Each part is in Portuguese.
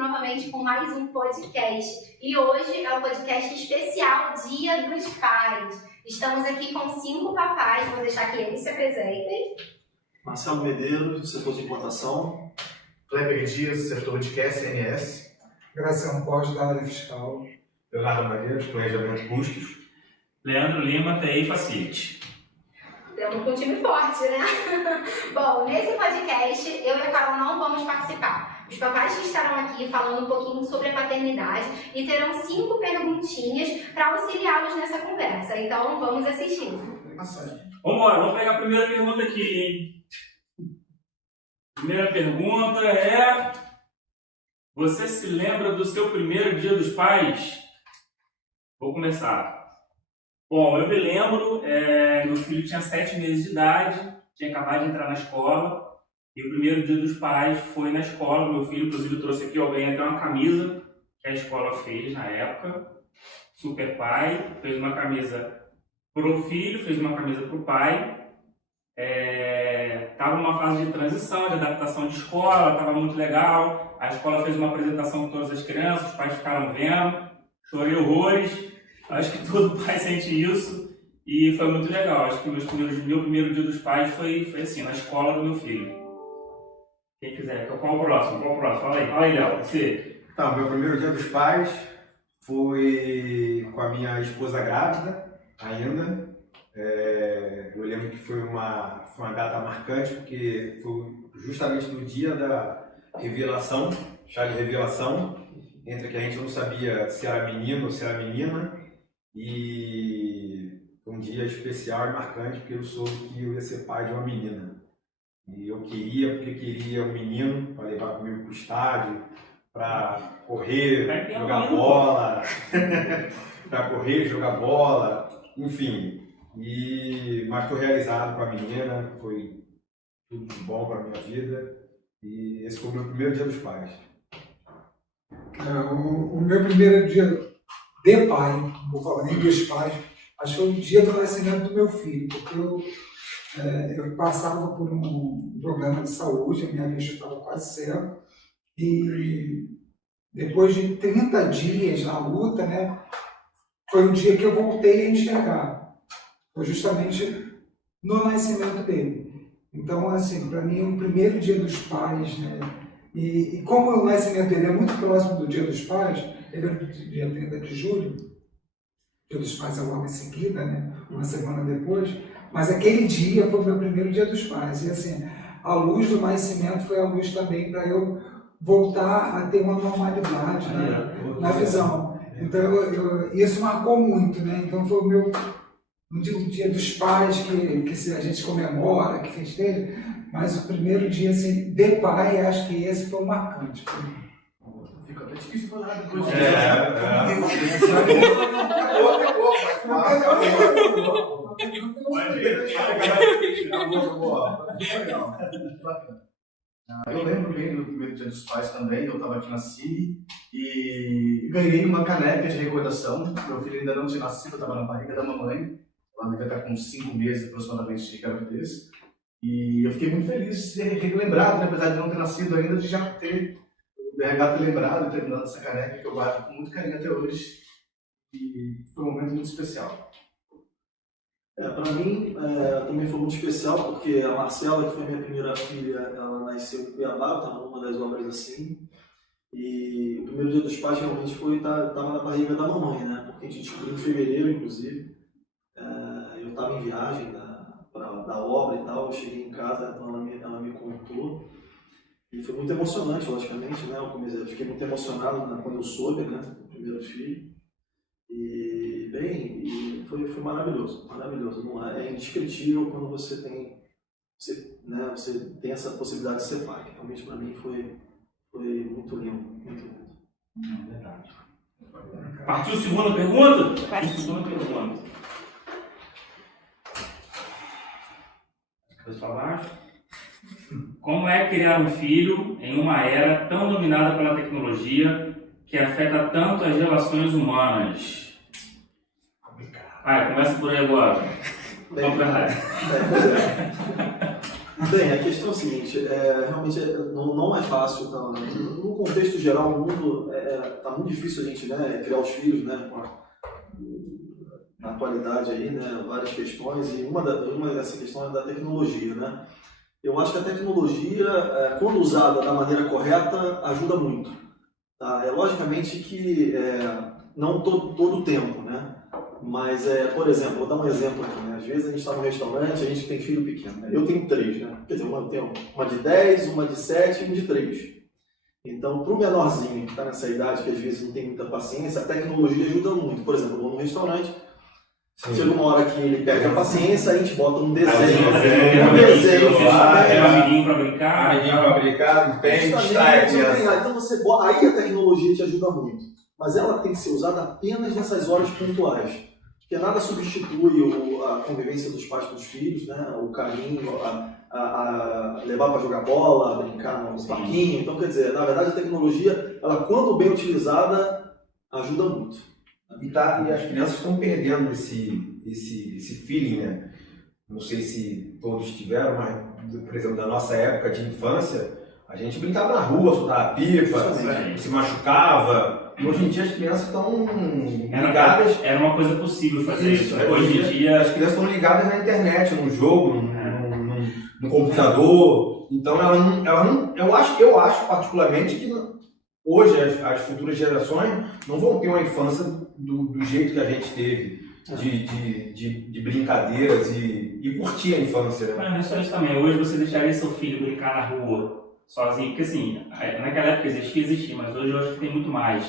novamente com mais um podcast. E hoje é o podcast especial Dia dos Pais. Estamos aqui com 5 papais, vou deixar que eles se apresentem. Marcelo Medeiros, setor de importação. Kleber Dias, setor de QSNS. Graciano Pós, da área fiscal. Leonardo Maneiro, planejamento de custos. Leandro Lima, TI Facility. Temos um time forte, né? Bom, nesse podcast, eu e a Carol não vamos participar. Os papais que estarão aqui falando um pouquinho sobre a paternidade e terão 5 perguntinhas para auxiliá-los nessa conversa. Então, vamos assistir. Vamos lá, vamos pegar a primeira pergunta aqui, hein? Primeira pergunta é... Você se lembra do seu primeiro Dia dos Pais? Vou começar. Bom, eu me lembro, meu filho tinha 7 meses de idade, tinha acabado de entrar na escola, e o primeiro Dia dos Pais foi na escola. Meu filho, inclusive, trouxe aqui, ganhei até uma camisa que a escola fez na época. Super pai, fez uma camisa pro filho, fez uma camisa pro pai. Estava numa fase de transição, de adaptação de escola, estava muito legal. A escola fez uma apresentação com todas as crianças, os pais ficaram vendo, chorei horrores. Acho que todo pai sente isso e foi muito legal. Acho que meu primeiro Dia dos Pais foi assim, na escola do meu filho. Quem quiser, qual o próximo? Fala aí, Léo. Você. Tá, meu primeiro Dia dos Pais foi com a minha esposa grávida ainda. Eu lembro que foi uma data marcante, porque foi justamente no dia da revelação, chá de revelação, entre que a gente não sabia se era menino ou se era menina. E foi um dia especial e marcante, porque eu soube que eu ia ser pai de uma menina. E eu queria um menino para levar comigo para o estádio, para correr, jogar bola, enfim. Mas estou realizado com a menina, foi tudo de bom para a minha vida. E esse foi o meu primeiro Dia dos Pais. O meu primeiro dia de pai, não vou falar nem dos pais, acho que foi o dia do nascimento do meu filho, porque eu passava por um problema de saúde, a minha vista estava quase cega, e depois de 30 dias na luta, né, foi o dia que eu voltei a enxergar. Foi justamente no nascimento dele. Então, assim, para mim, o primeiro Dia dos Pais, né, e como o nascimento dele é muito próximo do Dia dos Pais, ele é do dia 30 de julho, Dia dos Pais é logo em seguida, né? Uma semana depois, mas aquele dia foi o meu primeiro Dia dos Pais. E assim, a luz do nascimento foi a luz também para eu voltar a ter uma normalidade, né? Na visão. Então, isso marcou muito, né? Então foi o meu Dia dos Pais que a gente comemora, que festeja, mas o primeiro dia assim, de pai, acho que esse foi o marcante. Fica até difícil falar depois disso. Eu lembro bem do primeiro Dia dos Pais também. Eu estava aqui na Cine e ganhei uma caneca de recordação. Meu filho ainda não tinha nascido, eu estava na barriga da mamãe. Ela devia estar com 5 meses aproximadamente de gravidez. E eu fiquei muito feliz de ser lembrado, né? Apesar de não ter nascido ainda, de já ter lembrado e terminado essa caneca que eu guardo com muito carinho até hoje. E foi um momento muito especial. Para mim, também foi muito especial, porque a Marcela, que foi minha primeira filha, ela nasceu em Cuiabá, estava numa das obras assim. E o primeiro Dia dos Pais realmente estava na barriga da mamãe, né? Porque a gente descobriu em fevereiro, inclusive. Eu estava em viagem da obra e tal, eu cheguei em casa, então ela me contou. E foi muito emocionante, logicamente, né? Eu fiquei muito emocionado quando eu soube, né? O primeiro filho. E foi maravilhoso, maravilhoso. Não é indescritível quando você tem essa possibilidade de ser pai. Realmente para mim foi muito lindo, muito lindo. Verdade. Partiu a segunda pergunta? Segunda pergunta. Cabeça para baixo. Como é criar um filho em uma era tão dominada pela tecnologia que afeta tanto as relações humanas? Vai, começa por aí agora. Bem, a questão é a seguinte, realmente não é fácil, tá? No contexto geral, o mundo está muito difícil a gente, né, criar os filhos, né, na atualidade aí, né, várias questões, e uma dessas questões é da tecnologia, né. Eu acho que a tecnologia, quando usada da maneira correta, ajuda muito. Tá? Logicamente que não todo o tempo, né? Mas, por exemplo, vou dar um exemplo aqui, né? Às vezes a gente está no restaurante, a gente tem filho pequeno, né? Eu tenho 3, né? Quer dizer, eu tenho uma de 10, uma de 7 e uma de 3. Então, para o menorzinho que está nessa idade, que às vezes não tem muita paciência, a tecnologia ajuda muito. Por exemplo, eu vou no restaurante, chega uma hora que ele perde a paciência, a gente bota um desenho, amiguinho para brincar, então você bota, aí a tecnologia te ajuda muito, mas ela tem que ser usada apenas nessas horas pontuais, porque nada substitui a convivência dos pais com os filhos, né? O carinho, a levar para jogar bola, a brincar no parquinho. Então, quer dizer, na verdade a tecnologia, ela quando bem utilizada, ajuda muito. E as crianças estão perdendo esse feeling, né? Não sei se todos tiveram, mas, por exemplo, da nossa época de infância, a gente brincava na rua, soltava pipa, se machucava. Hoje em dia as crianças estão ligadas. Era uma coisa possível fazer isso. Hoje em dia as crianças estão ligadas na internet, no jogo, no computador. Então eu acho particularmente que hoje as futuras gerações não vão ter uma infância do jeito que a gente teve, de brincadeiras e curtir a infância. Né? Mas não é só isso também. Hoje você deixaria seu filho brincar na rua sozinho, porque assim, naquela época existia, mas hoje eu acho que tem muito mais.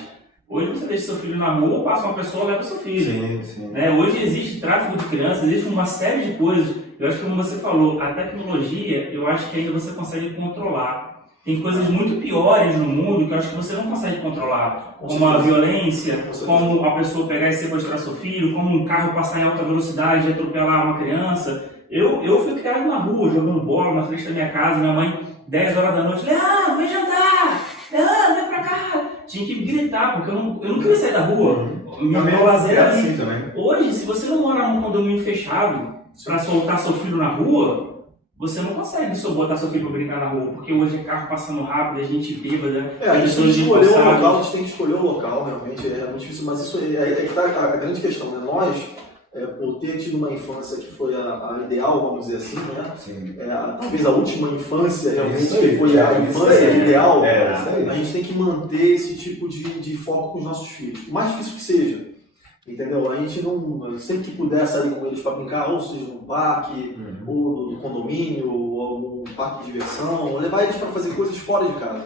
Hoje você deixa seu filho na rua, passa uma pessoa, leva seu filho. Sim. Né? Hoje existe tráfico de crianças, existe uma série de coisas. Eu acho que como você falou, a tecnologia, eu acho que ainda você consegue controlar. Tem coisas muito piores no mundo que eu acho que você não consegue controlar, como a violência, como a pessoa pegar e sequestrar seu filho, como um carro passar em alta velocidade e atropelar uma criança. Eu fui criado na rua, jogando bola na frente da minha casa, minha mãe, 10 horas da noite, Leandro, vem jantar! Leandro, vem pra cá! Tinha que gritar, porque eu não queria sair da rua. Meu lazer era assim também. Hoje, se você não mora num condomínio fechado para soltar seu filho na rua, você não consegue só botar seu filho para brincar na rua, porque hoje é carro passando rápido, a gente bêbada, a gente tem que escolher o local, a gente tem que escolher o local, realmente, é muito difícil, mas isso é que está a grande questão, né? Nós, por ter tido uma infância que foi a ideal, vamos dizer assim, né? Talvez a última infância realmente que foi a infância ideal, a gente tem que manter esse tipo de foco com os nossos filhos, o mais difícil que seja. Entendeu? A gente não, sempre que puder sair com eles para brincar, ou seja, no parque, ou no condomínio, ou algum parque de diversão, ou levar eles para fazer coisas fora de casa.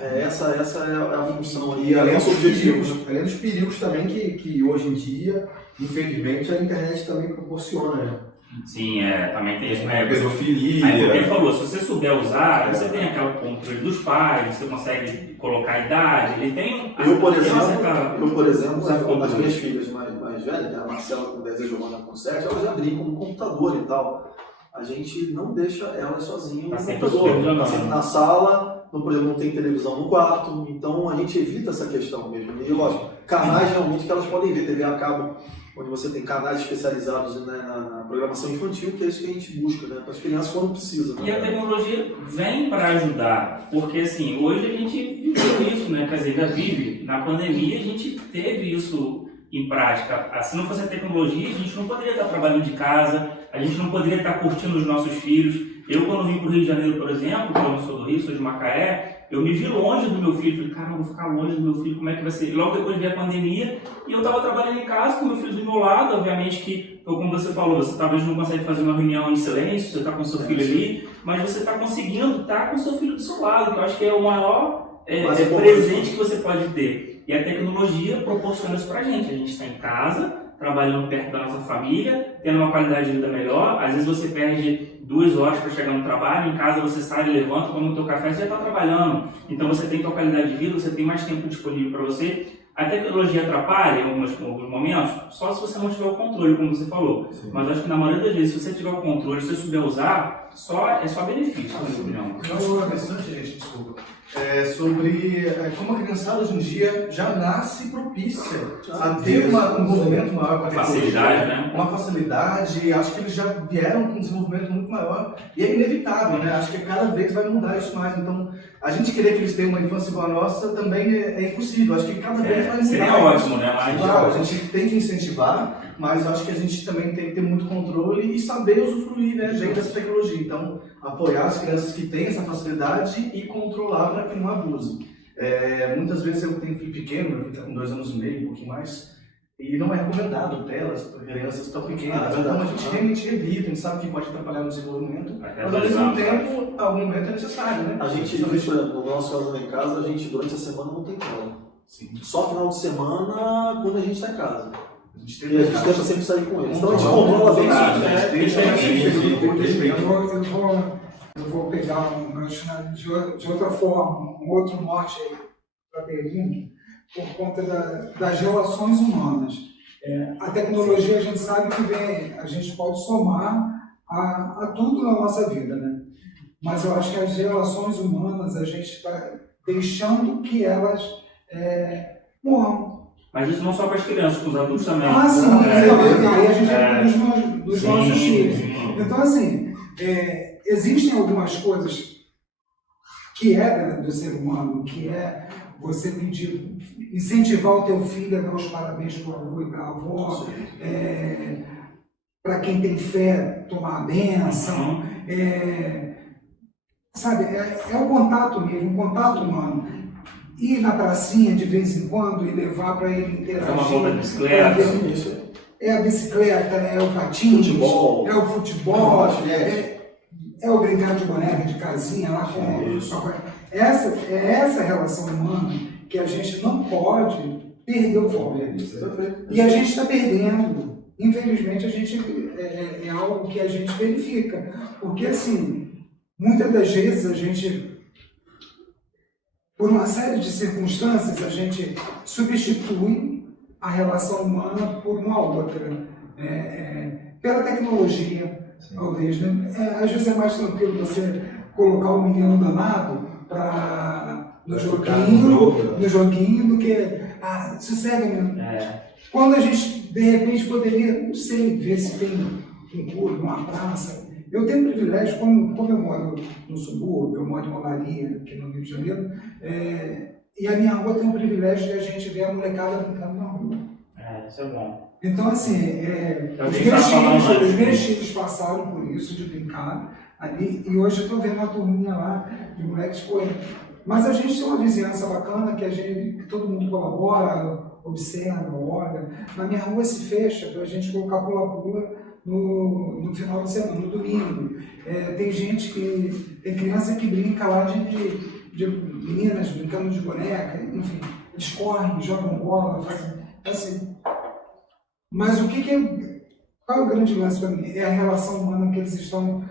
Essa é a função aí, além dos perigos também que hoje em dia, infelizmente, a internet também proporciona, né? Sim, também tem isso, né? Pedofilia. Aí porque ele falou, se você souber usar, você tem aquele controle dos pais, você consegue colocar a idade, ele tem... Eu, por exemplo, as minhas filhas mais velhas, a Marcela com 10 e a Giovana com 7, elas já brincam no computador e tal. A gente não deixa elas sozinhas no computador, tá sempre na sala, por exemplo, não tem televisão no quarto, então a gente evita essa questão mesmo. E lógico, canais realmente que elas podem ver, TV a cabo, onde você tem canais especializados, né, na programação infantil, que é isso que a gente busca, né, para as crianças quando precisa. Né? E a tecnologia vem para ajudar, porque assim, hoje a gente viveu isso, né, quer dizer, ainda vive. Na pandemia a gente teve isso em prática. Se não fosse a tecnologia, a gente não poderia estar trabalhando de casa, a gente não poderia estar curtindo os nossos filhos. Eu, quando vim para o Rio de Janeiro, por exemplo, eu não sou do Rio, sou de Macaé, eu me vi longe do meu filho. Falei, cara, eu vou ficar longe do meu filho, como é que vai ser? E logo depois veio a pandemia e eu estava trabalhando em casa com o meu filho do meu lado. Obviamente que, como você falou, você talvez não consegue fazer uma reunião em silêncio, você está com seu filho ali, mas você está conseguindo estar com seu filho do seu lado, que eu acho que é o maior presente que você pode ter. E a tecnologia proporciona isso pra gente. A gente está em casa, trabalhando perto da nossa família, tendo uma qualidade de vida melhor. Às vezes você perde 2 horas para chegar no trabalho, em casa você sai, levanta, toma o teu café, você já está trabalhando. Então você tem tua qualidade de vida, você tem mais tempo disponível para você. A tecnologia atrapalha em alguns momentos, só se você não tiver o controle, como você falou. Sim. Mas acho que na maioria das vezes, se você tiver o controle, se você souber usar, é só benefício, na minha opinião. Eu acho interessante, gente, desculpa, sobre como a criançada hoje em dia já nasce propícia a ter um envolvimento maior com a Facilidade, né? uma facilidade, acho que eles já vieram com um desenvolvimento muito maior e é inevitável, né? Acho que cada vez vai mudar isso mais, então a gente querer que eles tenham uma infância igual a nossa também é impossível, acho que cada vez vai mudar. Seria ótimo, né? Mas Claro, a gente tem que incentivar, mas acho que a gente também tem que ter muito controle e saber usufruir, né, bem dessa tecnologia. Então, apoiar as crianças que têm essa facilidade e controlar para que não abuse. Muitas vezes eu tenho filho pequeno, meu filho está com 2 anos e meio, um pouquinho mais, e não é recomendado telas para crianças tão pequenas. Então a gente realmente evita, a gente sabe que pode atrapalhar no desenvolvimento, mas ao mesmo tempo, algum momento é necessário, né? A gente, por exemplo, no nosso caso lá em casa, a gente durante a semana não tem tela. Sim. Só final de semana quando a gente está em casa. A gente E a gente tenta sempre sair com eles. Então a gente controla bem isso. Eu vou pegar um gancho de outra forma, um outro norte para a pergunta, por conta das relações humanas. A tecnologia, a gente sabe que a gente pode somar a tudo na nossa vida, né? Mas eu acho que as relações humanas, a gente está deixando que elas morram. Mas isso não só para as crianças, para os adultos também. Ah, sim. Aí a gente é dos nossos filhos. Então, assim, existem algumas coisas que do ser humano, que é você pedir, incentivar o teu filho a dar os parabéns para o avô e para a avó, para quem tem fé, tomar a bênção, sabe, é o contato mesmo, um contato humano. Ir na pracinha de vez em quando e levar para ele interagir. É uma volta de bicicleta. É a bicicleta, é o patins, Futebol. é o futebol, é o brincar de boneca de casinha lá com essa relação humana que a gente não pode perder o foco. E a gente está perdendo. Infelizmente, a gente é algo que a gente verifica. Porque, assim, muitas das vezes a gente, por uma série de circunstâncias, a gente substitui a relação humana por uma outra. Pela tecnologia, talvez. Né? Às vezes é mais tranquilo você colocar o menino danado no joguinho do que sossega mesmo. Quando a gente, de repente, poderia, não sei, ver se tem um clube, uma praça. Eu tenho o privilégio, como eu moro no subúrbio, eu moro em Olaria, aqui no Rio de Janeiro, e a minha rua tem o privilégio de a gente ver a molecada brincando na rua. Isso é bom. Então, assim, os meus filhos passaram por isso, de brincar ali, e hoje eu estou vendo uma turminha lá de moleques correndo. Mas a gente tem uma vizinhança bacana, que todo mundo colabora, observa, olha. Na minha rua se fecha para a gente colocar pula-pula no final de semana, no domingo. Tem criança que brinca lá de meninas brincando de boneca, enfim, eles correm, jogam bola, fazem assim. Mas qual é o grande lance para mim? É a relação humana que eles estão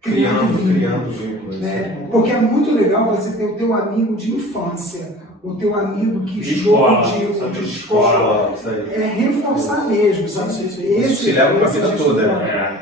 criando vínculos. Né? Porque é muito legal você ter o teu amigo de infância, o teu amigo que estudou contigo, de escola. Reforçar mesmo, sabe? Esse leva para a vida toda.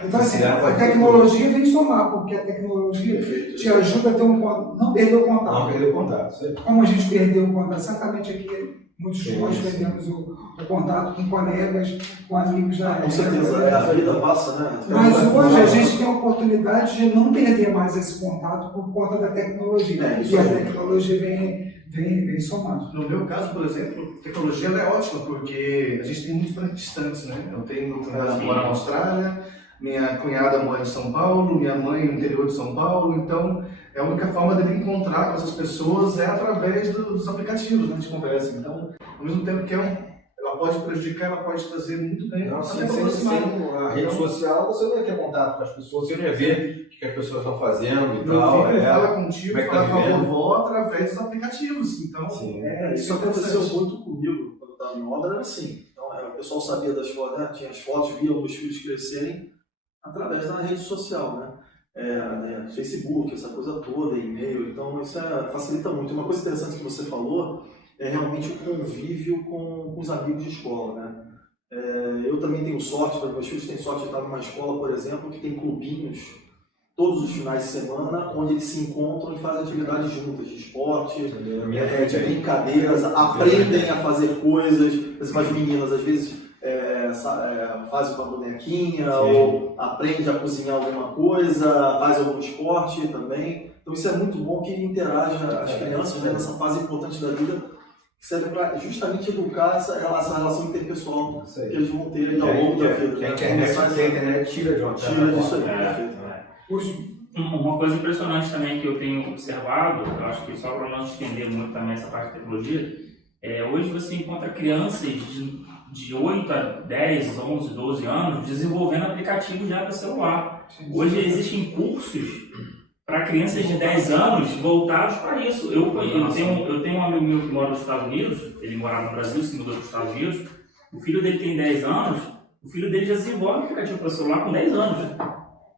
Então, assim, a tecnologia vem somar, porque a tecnologia te ajuda a ter não perder o contato. Não perder o contato. Como a gente perdeu o contato, certamente aqui, muitos de nós perdemos o contato com colegas, com amigos da Com certeza, a vida passa, né? Mas hoje a gente tem a oportunidade de não perder mais esse contato por conta da tecnologia. E a tecnologia vem somando. No meu caso, por exemplo, a tecnologia é ótima, porque a gente tem muitos parentes distantes, né? Eu tenho meu cunhado que mora na Austrália, minha cunhada mora em São Paulo, minha mãe no interior de São Paulo, então a única forma dele encontrar com essas pessoas é através dos aplicativos, né, de conversa. Então, ao mesmo tempo que ela pode prejudicar, ela pode trazer muito bem. Sem a rede social, você não ia ter contato com as pessoas, você não ia ver o que as pessoas estão fazendo e tal. Fala contigo, fala com a vovó através dos aplicativos. Então, isso aconteceu muito comigo quando eu estava em obra, era assim. Então, o pessoal sabia das fotos, né? Tinha as fotos, via os filhos crescerem através da rede social, né? Facebook, essa coisa toda, e-mail, então isso facilita muito. Uma coisa interessante que você falou é realmente o convívio com os amigos de escola, né? Eu também tenho sorte, meus filhos têm sorte de estar numa escola, por exemplo, que tem clubinhos todos os finais de semana, onde eles se encontram e fazem atividades juntas, de esporte, de brincadeiras, aprendem a fazer coisas. As meninas, às vezes, fazem uma bonequinha, ou aprende a cozinhar alguma coisa, faz algum esporte também. Então isso é muito bom, que ele interaja as crianças, né, nessa fase importante da vida, que serve para justamente educar essa relação interpessoal que eles vão ter ao longo da vida. Que a internet tira de uma Tira disso aí, Uma coisa impressionante também que eu tenho observado, eu acho que só para não estender muito também essa parte de tecnologia, hoje você encontra crianças de 8 a 10, 11, 12 anos desenvolvendo aplicativos já para celular. Hoje existem cursos para crianças de 10 anos voltados para isso. Eu tenho um amigo meu que mora nos Estados Unidos, ele morava no Brasil, se mudou para os Estados Unidos, o filho dele tem 10 anos, o filho dele já desenvolve aplicativo para celular com 10 anos.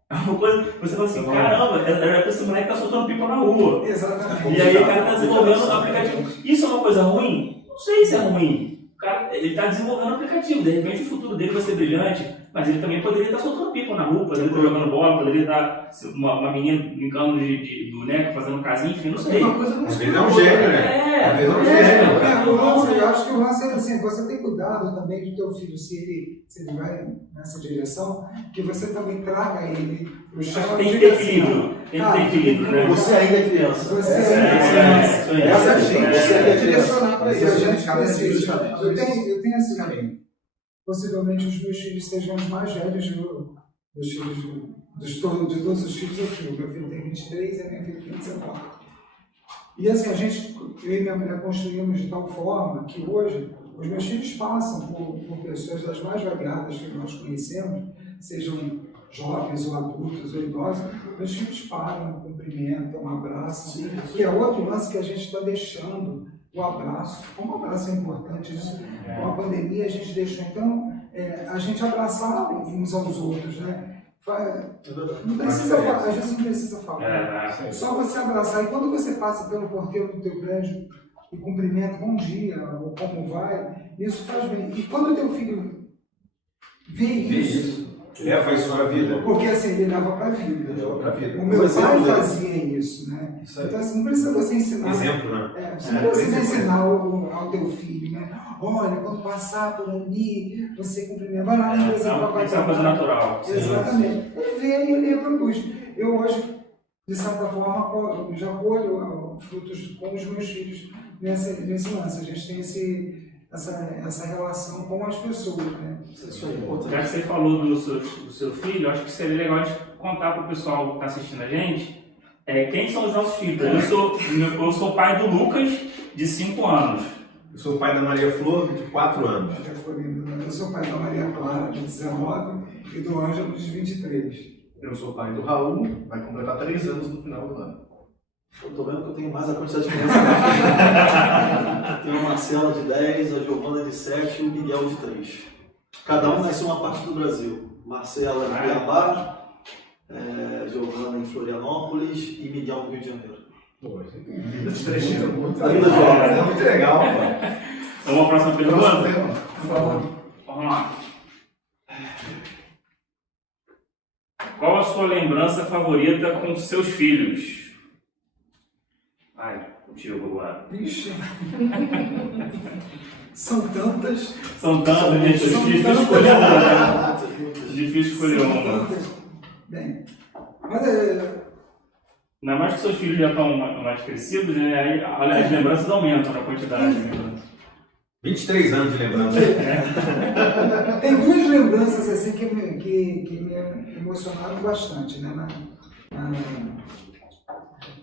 É uma coisa, você fala assim, caramba, era pra esse moleque que tá soltando pipa na rua. Exatamente. E aí o cara tá desenvolvendo aplicativo. Isso é uma coisa ruim? Não sei se é ruim. O cara, ele tá desenvolvendo aplicativo, de repente o futuro dele vai ser brilhante, mas ele também poderia estar soltando pipa na rua, poderia estar jogando bola, poderia estar uma menina brincando de boneco, fazendo casinha, enfim, não sei. Às vezes é um gênio, né? Às vezes é um gênio. Eu acho que o lance é assim, você tem cuidado também do teu filho, se ele vai nessa direção, que você também traga ele pro chão. Tem que ter equilíbrio. Tem que ter equilíbrio, né? Você ainda é criança. Você ainda é criança. Essa gente, você é direcionar para isso. Eu tenho assim, possivelmente os meus filhos sejam os mais velhos dos filhos de todos os filhos aqui. O meu filho tem 23 e a minha filha tem 19. E assim, eu e minha mulher construímos de tal forma que hoje os meus filhos passam por pessoas das mais variadas que nós conhecemos, sejam jovens ou adultos ou idosos, meus filhos param, cumprimentam, abraçam, que é outro lance que a gente está deixando, o abraço. Como o abraço é importante, isso, com a pandemia a gente deixou, então, a gente abraçar uns aos outros, né? Não precisa falar, a gente não precisa falar. Só você abraçar. E quando você passa pelo porteiro do teu prédio e cumprimenta, bom dia, ou como vai, isso faz bem. E quando o teu filho vê isso, leva isso para a vida. porque assim, ele leva para a vida. O meu Mas pai fazia isso, né? Então assim, não precisa você ensinar. Exemplo, né? Você não precisa ensinar ao teu filho, né? Olha, quando passar por ali, você cumprimenta. Vai lá na empresa do papai. Isso é uma coisa natural. Exatamente. Ele vê e ele reproduz. Eu hoje, de certa forma, já colho frutos com os meus filhos nesse lance. A gente tem essa relação com as pessoas, né? Isso aí, Já que você falou do seu filho, acho que seria legal a gente contar para o pessoal que está assistindo a gente quem são os nossos filhos. Eu sou pai do Lucas, de 5 anos. Eu sou pai da Maria Flor, de 4 anos. Eu sou pai da Maria Clara, de 19, e do Ângelo, de 23. Eu sou pai do Raul, vai completar 3 anos no final do ano. Eu tô vendo que eu tenho mais a quantidade de crianças. Eu tenho a Marcela de 10, a Giovana de 7 e o Miguel de 3. Cada um nasceu em uma parte do Brasil. Marcela em Cuiabá, Giovana em Florianópolis e Miguel no Rio de Janeiro. Vida de trecheiro, muito A vida jovem. É muito legal, pô. Vamos à próxima pergunta? Por favor. Vamos lá. Qual a sua lembrança favorita com seus filhos? Vai, contigo agora. Vixe! São tantas. São tantas, gente. Difícil escolher uma, né? Difícil escolher uma. Bem, mas Ainda mais que seus filhos já estão mais crescidos, né? Aí, olha, as lembranças aumentam na quantidade de lembranças. 23 anos de lembrança. tem duas lembranças assim que me emocionaram bastante, né,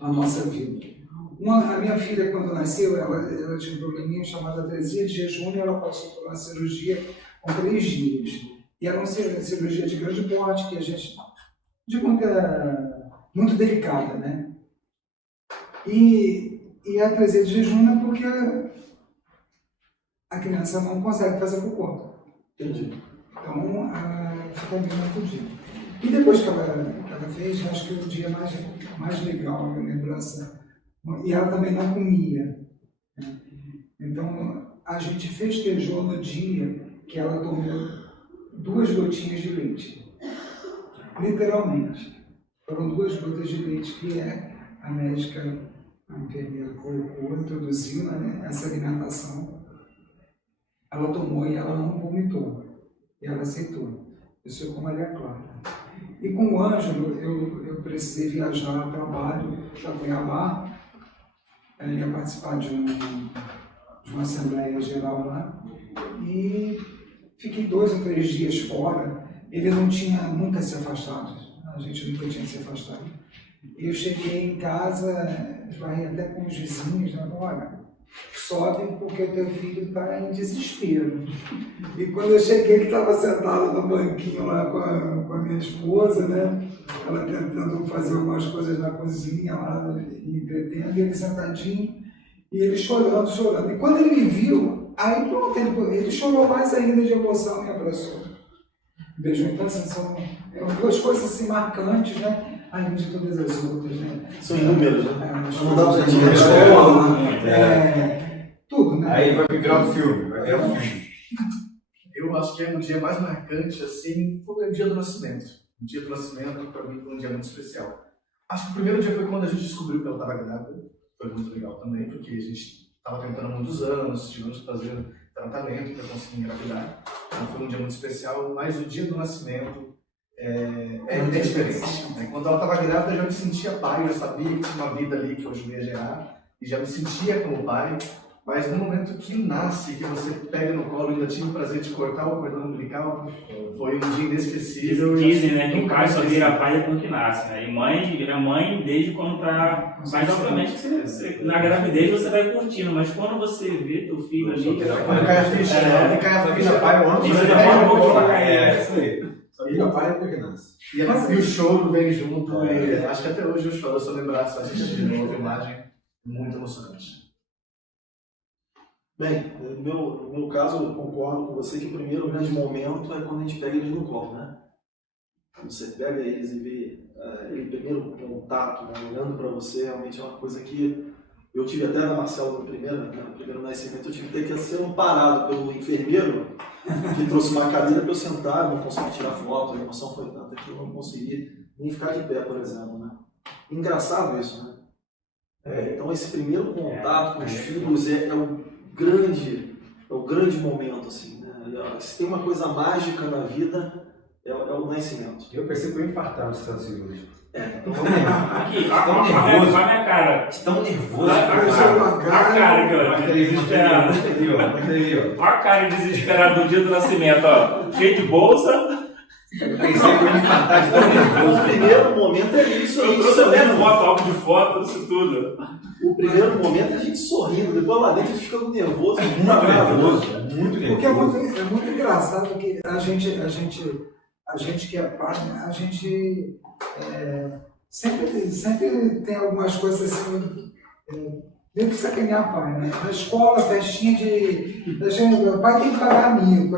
na nossa vida. A minha filha, quando nasceu, ela tinha um probleminha chamado atresia de jejum e ela passou por uma cirurgia com 3 dias. E era uma cirurgia de grande porte que a gente, de conta, era muito delicada, né? E a atresia de jejum é porque a criança não consegue fazer cocô. Entendi. Então, fica bem acudido. E depois que ela fez, acho que o dia mais legal, a minha lembrança. E ela também não comia. Né? Então, a gente festejou no dia que ela tomou 2 gotinhas de leite. Literalmente. foram 2 gotas de leite, que a médica, a enfermeira colocou, introduziu, né, essa alimentação. Ela tomou e ela não vomitou. E ela aceitou. Isso ficou Maria Clara. E com o Ângelo, eu precisei viajar a trabalho para Cuiabá. Eu ia participar de uma Assembleia Geral lá. E fiquei 2 ou 3 dias fora. Ele não tinha nunca se afastado. A gente nunca tinha se afastado. E eu cheguei em casa, esbarrei até com os vizinhos, né? Olha, sobe porque o teu filho está em desespero. E quando eu cheguei, ele estava sentado no banquinho lá com a minha esposa, né? Ela tentando fazer algumas coisas na cozinha lá, me entretendo, e ele sentadinho, e ele chorando. E quando ele me viu, aí pronto, ele chorou mais ainda de emoção e me abraçou. Beijou. Então, assim, são 2 coisas assim marcantes, né? Além de todas as outras, né? São inúmeros, né? Não dá pra gente tudo, né? Aí vai virar um filme, vai virar um filme. Eu acho que o dia mais marcante, assim, foi o dia do nascimento. O dia do nascimento, para mim, foi um dia muito especial. Acho que o primeiro dia foi quando a gente descobriu que ela estava grávida. Foi muito legal também, porque a gente estava tentando há muitos anos, tivemos que fazer tratamento para conseguir engravidar. Então foi um dia muito especial, mas o dia do nascimento é diferente. Quando ela estava grávida, eu já me sentia pai, eu já sabia que tinha uma vida ali que eu ia gerar, e já me sentia como pai. Mas no momento que nasce, que você pega no colo, ainda tive o prazer de cortar o cordão umbilical, foi um dia inesquecível. Dizem, né, que o pai só vira pai depois que nasce, né? E mãe vira mãe desde quando tá. Mas obviamente que na gravidez você vai curtindo, mas quando você vê teu filho ali. Quando cai a ficha, né? Cai a ficha, pai, o ano Isso demora um pouquinho pra cair. É, isso aí. Só vira pai depois que nasce. E o choro vem junto, e acho que até hoje eu choro, se eu lembrar, só a gente de novo, imagem muito emocionante. Bem, no meu caso, eu concordo com você que o primeiro grande momento é quando a gente pega eles no colo, né? Quando você pega eles e vê ele primeiro contato, né, olhando para você, realmente é uma coisa que eu tive até na Marcela no primeiro nascimento, eu tive que ter que ser amparado pelo enfermeiro que trouxe uma cadeira para eu sentar, eu não consegui tirar foto, a emoção foi tanta que eu não consegui nem ficar de pé, por exemplo, né? Engraçado isso, né? Então esse primeiro contato com os filhos é o grande momento, assim, né? Se tem uma coisa mágica na vida, é o nascimento. Eu pensei que eu ia infartar nos Estados Unidos. Aqui, olha a minha cara. Estão nervosos. A cara aqui, ó. Desesperado. Olha a cara desesperada do dia do nascimento, ó. Cheio de bolsa. Eu pensei que eu ia infartar de tão nervoso. O primeiro momento é isso. Eu trouxe até foto, álbum de foto, isso tudo. O primeiro momento é a gente sorrindo, depois lá dentro a gente fica nervoso. Muito nervoso. Porque é muito engraçado que a gente que é pai, né, a gente sempre tem algumas coisas assim, meio que sacanear pai, né? Na escola, festinha o pai tem que pagar amigo,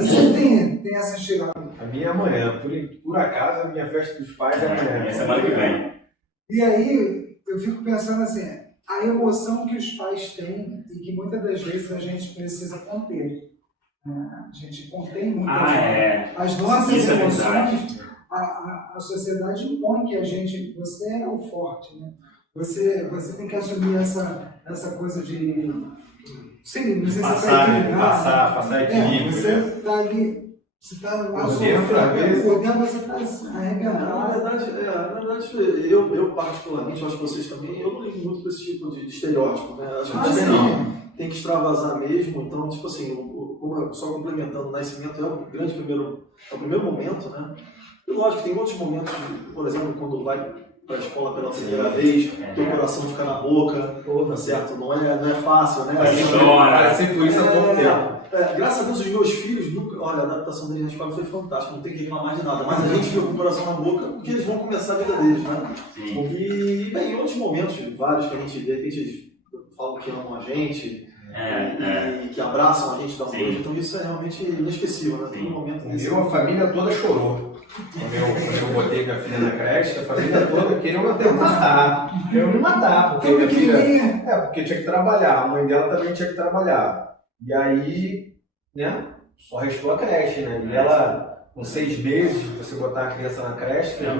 sempre tem essa estirada. A minha é amanhã, por acaso a minha festa dos pais é amanhã. É semana que vem. E aí eu fico pensando assim, a emoção que os pais têm e que muitas das vezes a gente precisa conter. A gente contém muito as nossas Isso emoções, a sociedade impõe que você é o forte, né? Você tem que assumir essa coisa de não sei se passar equilíbrio. Você está ali, você está lá sofrendo, você está arrebentado. Na verdade, eu particularmente, acho que vocês também, eu não ligo muito para esse tipo de estereótipo, né? Acho que tem que extravasar mesmo, então, tipo assim, só complementando, o nascimento é o primeiro momento, né? E lógico, tem outros momentos, por exemplo, quando vai para a escola pela primeira vez, teu coração fica na boca, tá certo? Não é fácil, né? Parece por isso há pouco tempo. Graças a Deus, os meus filhos, olha, a adaptação deles na escola foi fantástica, não tem que reclamar de nada, mas a gente fica com o coração na boca porque eles vão começar a vida deles, né? Sim. E, bem, em outros momentos, vários que a gente, de repente, eles falam que amam a gente, e que abraçam a gente, dão um beijo, então isso é realmente inesquecível, né? Todo momento A família toda chorou. Quando eu botei minha filha na creche, a família toda queria me matar. Porque porque tinha que trabalhar, a mãe dela também tinha que trabalhar. E aí, né, só restou a creche, né? E ela, com 6 meses, você botar a criança na creche, tem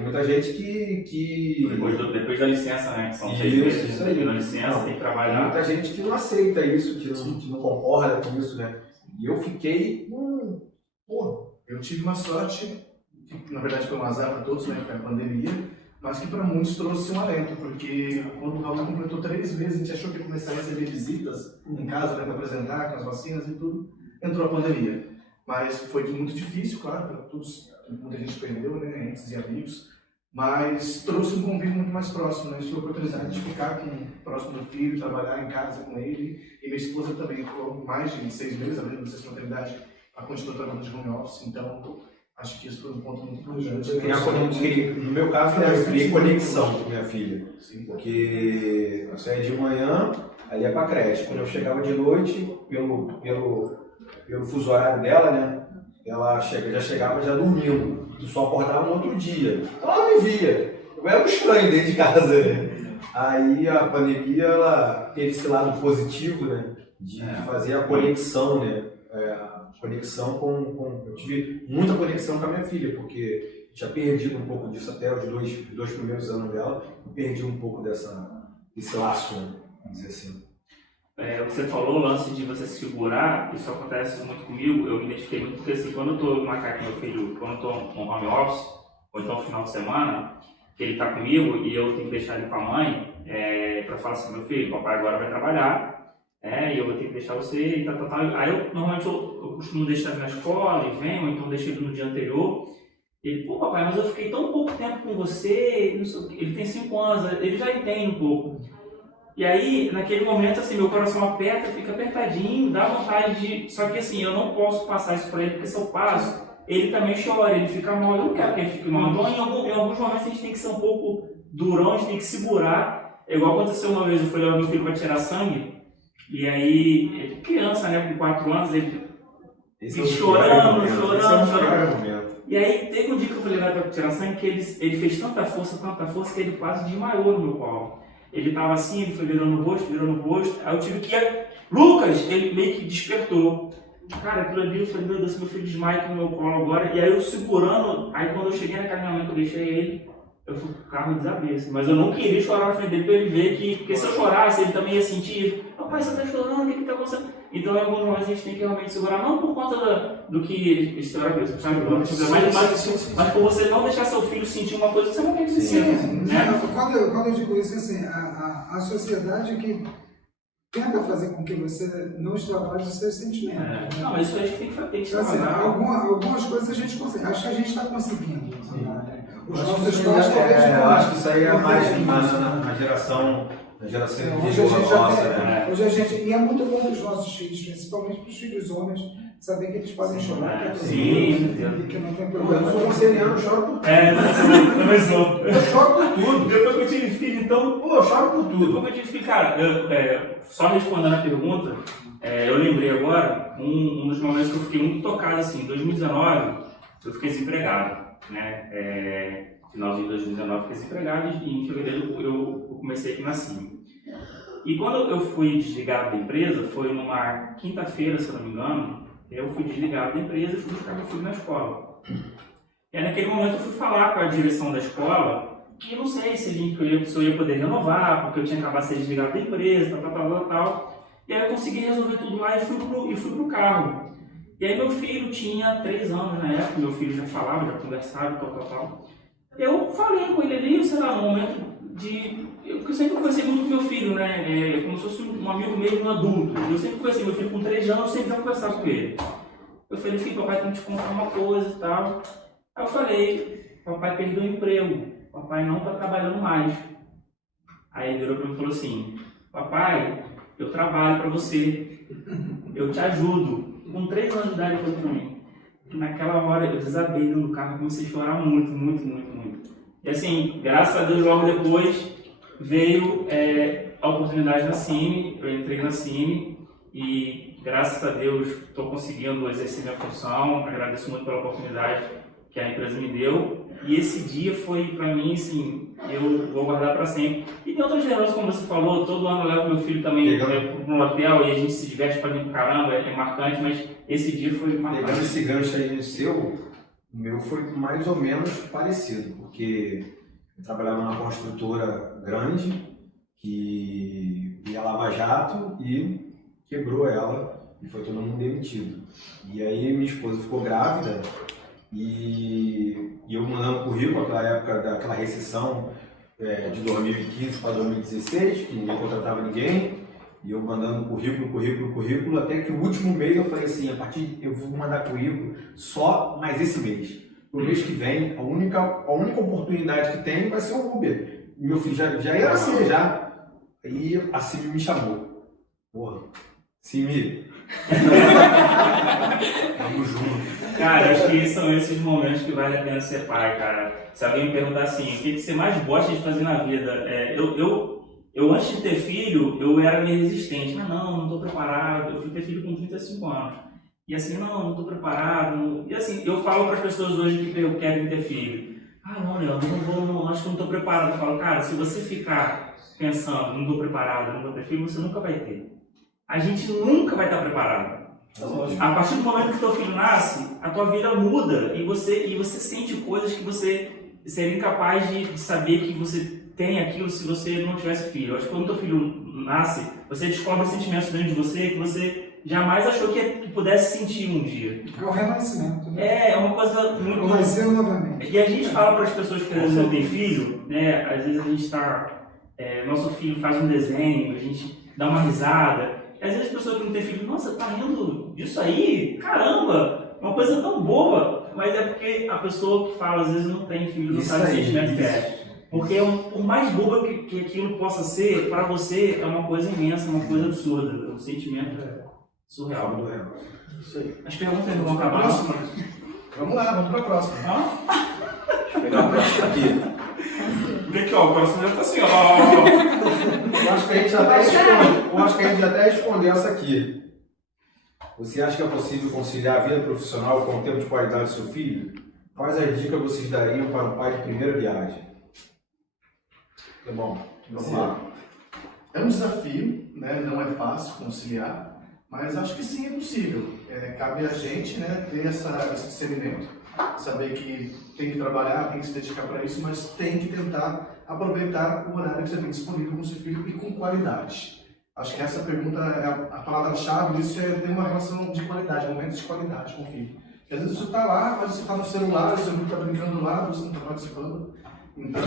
muita gente que Depois da licença, né? Que são 6 Isso, meses, isso aí. depois da licença, tem que tem trabalhar. muita gente que não aceita isso, que não concorda com isso, né? E eu fiquei, Eu tive uma sorte, que na verdade foi um azar para todos, né? Foi a pandemia, mas que para muitos trouxe um alento, porque quando o Raul completou 3 meses, a gente achou que ia começar a receber visitas em casa, né, para apresentar com as vacinas e tudo, entrou a pandemia. Mas foi muito difícil, claro, para todos, muita gente perdeu, né, entes e amigos, mas trouxe um convívio muito mais próximo, né? A gente teve a oportunidade de ficar próximo do filho, trabalhar em casa com ele, e minha esposa também ficou mais de 6 meses, além da licença maternidade, ela continuou trabalhando de home office, então acho que isso foi um ponto muito importante. no meu caso, eu criei conexão com minha filha. Sim. Porque eu saía de manhã, ela ia pra creche. Quando eu chegava de noite, pelo fuso horário dela, né? Ela já chegava já dormindo. Eu só acordava no outro dia. Então ela me via. Eu era um estranho dentro de casa, né? Aí a pandemia, ela teve esse lado positivo, né? De fazer a conexão, né? Eu tive muita conexão com a minha filha, porque eu tinha perdido um pouco disso até os dois primeiros anos dela. Eu perdi um pouco desse laço, né? Vamos dizer assim. Você falou o lance de você se segurar, isso acontece muito comigo, eu me identifiquei muito porque assim, quando eu estou marcando com meu filho, quando eu estou no home office, ou então no final de semana, que ele está comigo e eu tenho que deixar ele com a mãe, para falar assim, meu filho, papai agora vai trabalhar, e eu vou ter que deixar você e tal. Aí normalmente eu costumo deixar ele na escola e venho, ou então deixo ele no dia anterior. Ele, pô papai, mas eu fiquei tão pouco tempo com você, não sei o quê. Ele tem 5 anos, ele já entende um pouco. E aí, naquele momento, assim, meu coração aperta, fica apertadinho, dá vontade de... Só que assim, eu não posso passar isso pra ele, porque se eu passo, ele também chora, ele fica mal, eu não quero que ele fique mal. Então, em alguns momentos, a gente tem que ser um pouco durão, a gente tem que segurar. É igual aconteceu uma vez, eu fui levar meu filho pra tirar sangue, e aí, ele, criança, né, com 4 anos, ele chorando. E aí, teve um dia que eu fui levar pra tirar sangue, que ele fez tanta força, que ele quase desmaiou no meu colo. Ele tava assim, ele foi virando o rosto, aí eu tive que ir, Lucas, ele meio que despertou. Cara, aquilo ali, eu falei, meu Deus, meu filho desmaia aqui no meu colo agora. E aí eu segurando, aí quando eu cheguei na caminhonete que eu deixei ele, eu fui pro carro e desabei, assim. Mas eu não queria chorar na frente dele pra ele ver que, porque se eu chorasse, ele também ia sentir, papai, você tá chorando, o que tá acontecendo? Então, em alguns momentos, a gente tem que realmente segurar, não por conta do que estourar a sabe? Mas por você não deixar seu filho sentir uma coisa que você não quer que se sinta. Né? Quando eu digo isso, assim, a sociedade que tenta fazer com que você não extravase os seus sentimentos. Né? Não, mas isso a gente tem que então, assim, algumas coisas a gente consegue, acho que a gente está conseguindo. Os nossos pais talvez não. Eu acho que isso aí é mais na geração nossa, né? Hoje a gente, e é muito bom para os nossos filhos, principalmente para os filhos homens, saber que eles podem chorar. Sim, e que não tem problema. Eu sou canceriano, eu choro por tudo. Também sou. Eu choro por tudo. Depois que eu tive filho, então, eu choro por tudo. Depois que eu tive filho, cara, só respondendo a pergunta, eu lembrei agora, um dos momentos que eu fiquei muito tocado, assim, em 2019, eu fiquei desempregado, né? Finalzinho de 2019 eu fiquei desempregado e em fevereiro eu comecei aqui na CIM. E quando eu fui desligado da empresa, foi numa quinta-feira, se eu não me engano, eu fui desligado da empresa e fui buscar meu filho na escola. E aí, naquele momento eu fui falar com a direção da escola que não sei se eu ia poder renovar, porque eu tinha acabado de ser desligado da empresa, tal. E aí eu consegui resolver tudo lá e fui pro carro. E aí meu filho tinha 3 anos na época, meu filho já falava, já conversava, tal. Eu falei com ele ali, sei lá, no momento de... Eu sempre conversei muito com meu filho, né? Como se fosse um amigo mesmo, um adulto. Eu sempre conversei, meu filho com 3 anos, eu sempre já conversava com ele. Eu falei, filho, papai tem que te contar uma coisa e tal. Aí eu falei, papai perdeu o emprego, papai não tá trabalhando mais. Aí ele virou pra mim e falou assim, papai, eu trabalho pra você, eu te ajudo. Com 3 anos de idade ele falou pra mim. Naquela hora eu desabei no carro, comecei a chorar muito. E assim, graças a Deus, logo depois veio a oportunidade na CIMI, eu entrei na CIMI e graças a Deus estou conseguindo exercer minha função, agradeço muito pela oportunidade que a empresa me deu. E esse dia foi, pra mim, assim, eu vou guardar pra sempre. E tem outros eventos, como você falou, todo ano eu levo meu filho também para um hotel e a gente se diverte pra mim, caramba, é marcante, mas esse dia foi marcante. Pegando esse gancho aí seu, o meu foi mais ou menos parecido, porque eu trabalhava numa construtora grande que ia Lava Jato e quebrou ela e foi todo mundo demitido. E aí minha esposa ficou grávida e eu mandando currículo naquela época daquela recessão de 2015 para 2016, que ninguém contratava ninguém, e eu mandando currículo, até que o último mês eu falei assim, a partir eu vou mandar currículo só mais esse mês. No mês que vem, a única oportunidade que tem vai ser o Uber. Meu filho já era assim, já. Aí a Cimi me chamou. Porra, Cimi. Tamo junto. Cara, acho que são esses momentos que vale a pena ser pai, cara. Se alguém me perguntar assim, o que você mais gosta de fazer na vida? Eu antes de ter filho, eu era meio resistente. Não tô preparado. Eu fui ter filho com 35 anos. E assim, não tô preparado. E assim, eu falo para as pessoas hoje que eu quero ter filho. Não, Leandro, não, acho que eu não tô preparado. Eu falo, cara, se você ficar pensando, não tô preparado, não vou ter filho, você nunca vai ter. A gente nunca vai estar preparado. A partir do momento que teu filho nasce, a tua vida muda e você sente coisas que você seria incapaz de saber que você tem aquilo se você não tivesse filho. Eu acho que quando teu filho nasce, você descobre sentimentos dentro de você que você jamais achou que pudesse sentir um dia. É o renascimento, né? É uma coisa muito... Nasceu novamente. E a gente fala para as pessoas que às vezes não tem filho, né? Às vezes a gente está... nosso filho faz um desenho, a gente dá uma risada. E às vezes as pessoas que não têm filho, nossa, tá rindo disso aí? Caramba! Uma coisa tão boa! Mas é porque a pessoa que fala, às vezes não tem filho, não sabe o sentimento que é. Porque o mais bobo que aquilo possa ser, para você, é uma coisa imensa, uma coisa absurda. O sentimento é surreal. Isso aí. As perguntas não vão acabar. Vamos lá, vamos para a próxima. Pegar a próxima aqui. Vem aqui, ó, o coração já tá assim, ó. Eu acho que a gente já até respondeu essa aqui. Você acha que é possível conciliar a vida profissional com o tempo de qualidade do seu filho? Quais as dicas vocês dariam para um pai de primeira viagem? Tá bom. Vamos lá. É um desafio, né? Não é fácil conciliar, mas acho que sim, é possível. Cabe a gente, né, ter esse discernimento, saber que tem que trabalhar, tem que se dedicar para isso, mas tem que tentar aproveitar o horário que você tem disponível com o seu filho e com qualidade. Acho que essa pergunta é a palavra-chave disso, é ter uma relação de qualidade, momentos de qualidade com o filho. Porque às vezes você está lá, mas você está no celular, seu filho está brincando lá, você não está participando. Então,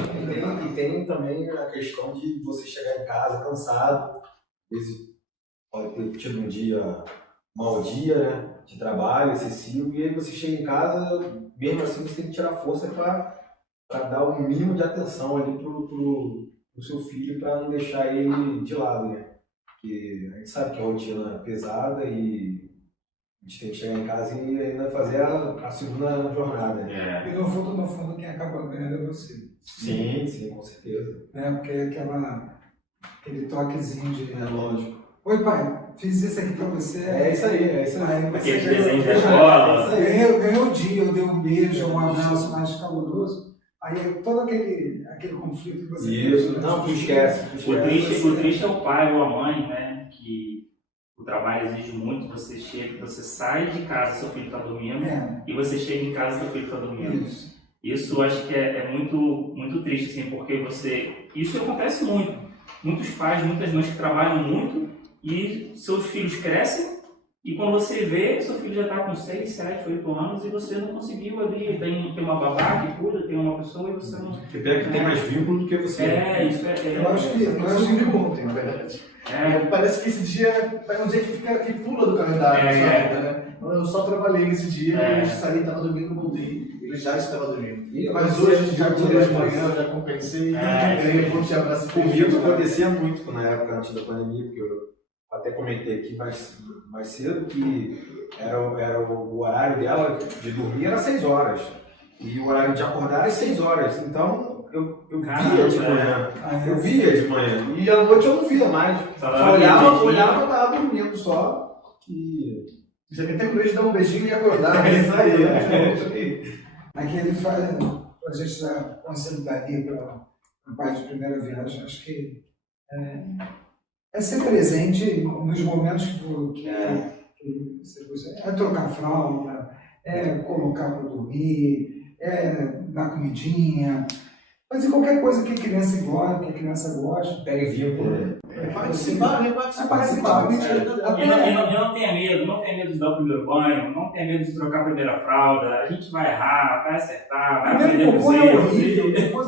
E tem também a questão de você chegar em casa cansado, às vezes pode ter tido um mau dia, né, de trabalho excessivo, e aí você chega em casa, mesmo assim você tem que tirar força para dar o mínimo de atenção ali pro seu filho, para não deixar ele de lado, né? Porque a gente sabe que a rotina é pesada e a gente tem que chegar em casa e ainda fazer a segunda jornada. É. E no fundo, quem acaba ganhando é você. Sim, com certeza. Né? Porque é aquele toquezinho de... É lógico. Oi, pai, fiz isso aqui pra você. É isso aí. Aí você Aqueles ganhou- desenhos da escola. Ganhou o dia, eu dei um beijo, um abraço mais caloroso. Aí todo aquele conflito que você Isso, não, tu esquece. O triste é o pai ou a mãe, né? Que o trabalho exige muito, você sai de casa, seu filho está dormindo, e você chega em casa, seu filho está dormindo. Isso eu acho que é muito, muito triste, assim, porque isso acontece muito. Muitos pais, muitas mães que trabalham muito e seus filhos crescem, e quando você vê, seu filho já está com 6, 7, 8 anos e você não conseguiu ali. Tem uma babá que cuida, tem uma pessoa e você não. Porque pega que tem mais vínculo do que você. Isso é. Eu acho que eu descobri ontem, na verdade. Parece que esse dia é um dia que pula do calendário, né? Eu só trabalhei nesse dia, eu saí, estava dormindo, voltei, ele já estava dormindo. Mas hoje a gente já acordou de manhã, já compensei, ganhei um monte de abraço. Comigo acontecia muito na época antes da pandemia, porque eu até comentei aqui mais cedo que era o horário dela de dormir era 6 horas. E o horário de acordar era 6 horas. Então eu via de manhã. Eu via de manhã. E à noite eu não via mais. Só olhava e tava dormindo só. E você tem até com medo de dar um beijinho e acordar. É isso aí. Aqui ele fala, a gente dá conselho daria para o pai de primeira viagem, acho que é ser presente nos momentos que você é trocar fralda, é colocar para dormir, é dar comidinha, fazer qualquer coisa que a criança gosta. Pega vínculo. Participar, né? Participar. E não tenha medo de dar o primeiro banho, não tenha medo de trocar a primeira fralda, a gente vai errar, vai acertar, vai aprender Primeiro os cocô é erros, horrível, depois